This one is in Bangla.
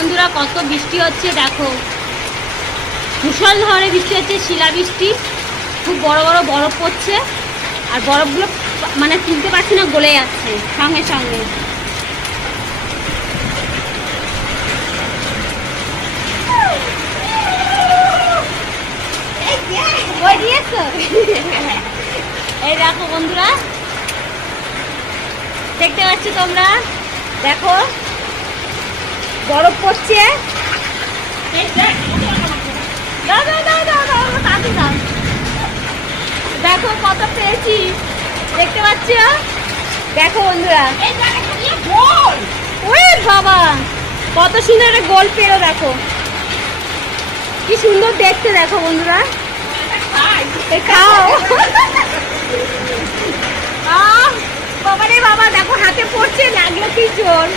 বন্ধুরা কত বৃষ্টি হচ্ছে দেখো, মুষলধারে বৃষ্টি হচ্ছে, শিলাবৃষ্টি, খুব বড় বড় বরফ পড়ছে আর বরফগুলো মানে তুলতে পারছি না, গলে যাচ্ছে সঙ্গে সঙ্গে। এই দেখো বন্ধুরা, দেখতে পাচ্ছ তোমরা, দেখো বরফ পড়ছে। দেখো কত পেয়েছি, দেখতে পাচ্ছ, দেখো বন্ধুরা, ওই বাবা কত সুন্দর একটা গোল পেরো, দেখো কি সুন্দর দেখতে, দেখো বন্ধুরা, খাও। বাবা রে বাবা, দেখো হাতে পড়ছে, লাগলো কি জোর।